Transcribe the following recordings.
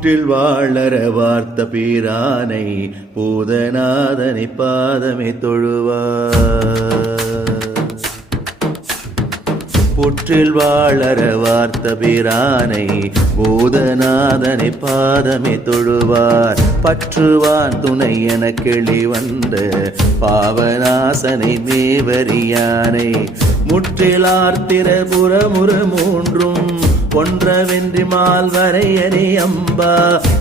புற்றில் வாழற வார்த்த பீரானை பூதநாதனை பாதமே தொழுவார். புற்றில் வாழற வார்த்த பிரானை பூதநாதனை பாதமே தொழுவார். பற்றுவான் துணை என கிளி வந்த பாவநாசனை மேவரியானை முற்றிலார்த்திர புறமுற மூன்றும் ஒன்றவென்றி மால் வரையறி அம்பா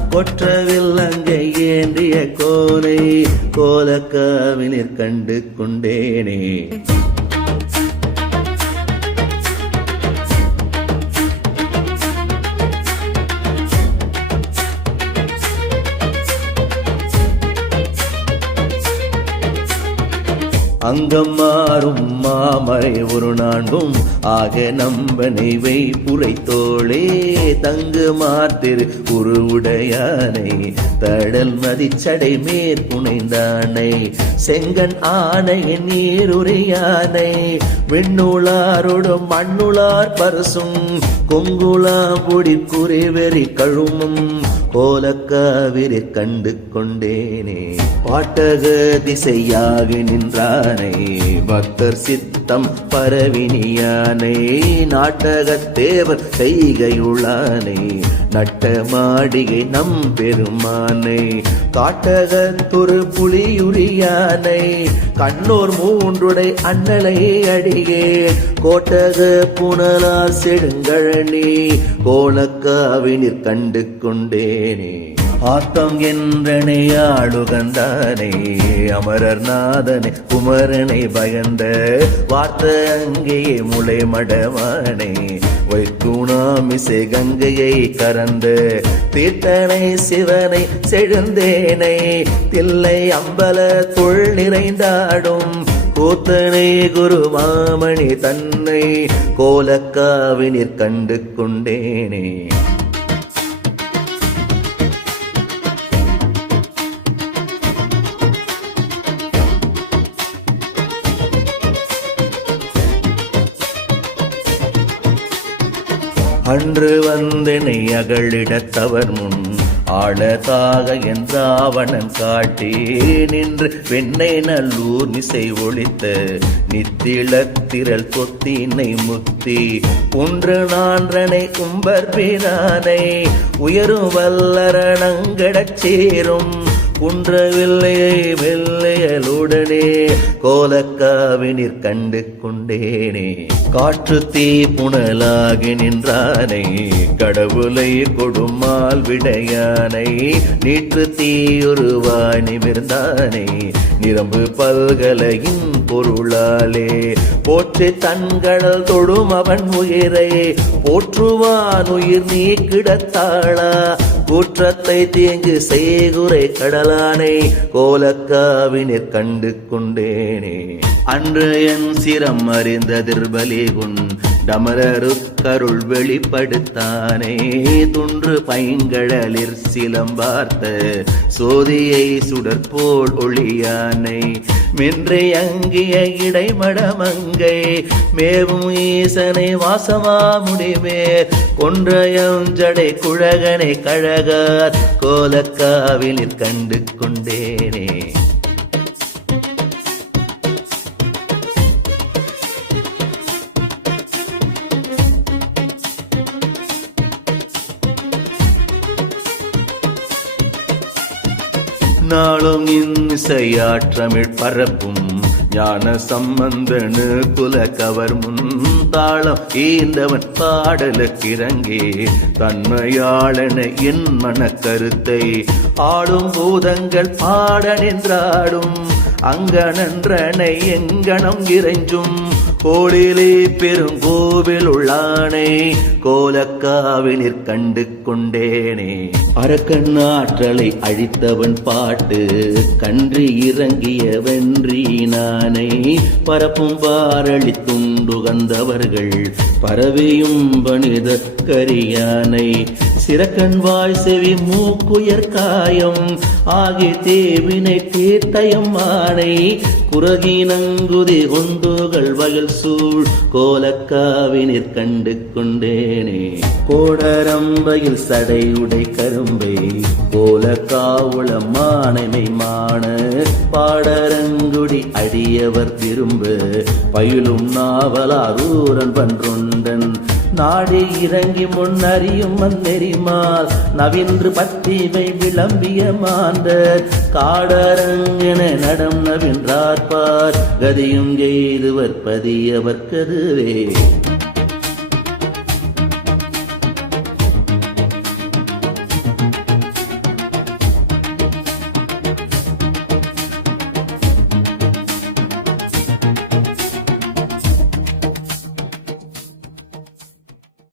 கொற்றவில் அங்கே ஏந்திய கோலை கோலக்காவினிற் கண்டு கொண்டேனே. அங்கம் மாறும் மாமரை ஒரு நான்கும் ஆக நம்பனை வைப்புரை தோளே தங்கு மாத்திரு உருவுடையானை தடல் மதிச்சடை மேற்குணைந்தானை செங்கன் ஆணையின் நீருரையானை விண்ணுளாரோடும் மண்ணுளார் பரசும் கொங்குளாம்புடி குறிவெறி கழுமும் கோலக்காவிரி கண்டு கொண்டேனே. பாட்டக திசையாக நின்றானை பக்தர் சித்தம் பரவினியானை நாட்டகத்தேவர் செய்கையுளானை நட்ட மாடிகை நம் பெருமானை காட்டகத்துரு புலியுரியானை கண்ணோர் மூன்றுடை அண்ணலை அடியே கோட்டக புனலார் செடுங்கழனி கோலக்காவினிற் கண்டு கொண்டேனே. ஆத்தம் என்றனை ஆடுகந்தானே அமரர் நாதனை குமரனை பயந்த வார்த்த அங்கேயே முளை மடவானை வைக்குணாமிசை கங்கையை கறந்த தீர்த்தனை சிவனை செழுந்தேனை தில்லை அம்பல தொல் நிறைந்தாடும் கூத்தனை குரு மாமணி தன்னை கோலக்காவினிற் கண்டு கொண்டேனே. அன்று வந்தனை அகழிடத்தவர் முன் ஆழதாக என்றாவணன் காட்டி நின்று வெண்ணை நல்லூர் மிசை ஒழித்த நித்திளத்திரல் கொத்தினை முத்தி ஒன்று நான்றனை கும்பர் பிரானை உயரும் வல்லரணங்கடச் சேரும் குன்றவில்லையை வெள்ளையலுடனே கோலக்காவினிற் கண்டு கொண்டேனே. காற்று தீ புனலாகி நின்றானை கடவுளை கொடுமால் விடையானை நீற்று தீயுருவாய் நிமிர்ந்தானை நிரம்பு பல்கலையின் பொருளாலே போற்றி தன்கடல் தொடும் அவன் உயிரை போற்றுவான் உயிர் நீ கிடத்தாளா கூற்றத்தை தீங்கு செய்குறை கடலானை கோலக்காவினிற் கண்டு கொண்டேனே. அன்று என் சிரம் அறிந்த திர்பலிகுன் டமரருக்கருள் வெளிப்படுத்தானே துன்று பைங்கழலிற் சிலம்பார்த்த சோதியை சுடற்போல் ஒளியானை மென்றை அங்கிய இடைமடமங்கை மேவும் ஈசனை வாசமா முடிமேற் கொன்றையம் ஜடை குழகனை கழகார் கோலக்காவினிற் கண்டு கொண்டேனே. நாளும் இசையாற்றமிழ் பரப்பும் ஞான சம்பந்தனு குல கவர் முன் தாளம் ஈந்தவன் பாடலுக்கிறங்கே தன்மையாளன என் மன கருத்தை ஆடும் பூதங்கள் பாட நின்றாடும் அங்கனன்றனை எங்கனம் இறைஞ்சும் கோடிலே பெருங்கோவில் உள்ளானை கோலக்காவினிற் கண்டு கொண்டேனே. அரக்கன் ஆற்றலை அழித்தவன் பாட்டு கன்றி இறங்கிய வென்றீனானை பரப்பும் பாரளி துண்டுகந்தவர்கள் பரவியும் பணித கரியானை சிறக்கண் வாய் செவி மூக்குயர் காயம் ஆகிய தேவினை தீர்த்தயம் மானை குறகினங்குதி கொண்டுகள் வயல் சூழ் கோலக்காவினிற் கண்டு கொண்டேனே கோடரம்பையில் சடையுடை கரும்பை கோலக்காவுள மானமை மான பாடரங்குடி அடியவர் திரும்ப பயிலும் நாவலாரூரன் பன்றொண்டன் நாடி இறங்கி முன்னறியும் நெறிமால் நவின்று பத்திவை விளம்பிய மாந்தர் காடரங்கென நடம் நவின்றார்பார் கதியும் எய்துவர் பதியவர்க்கதுவே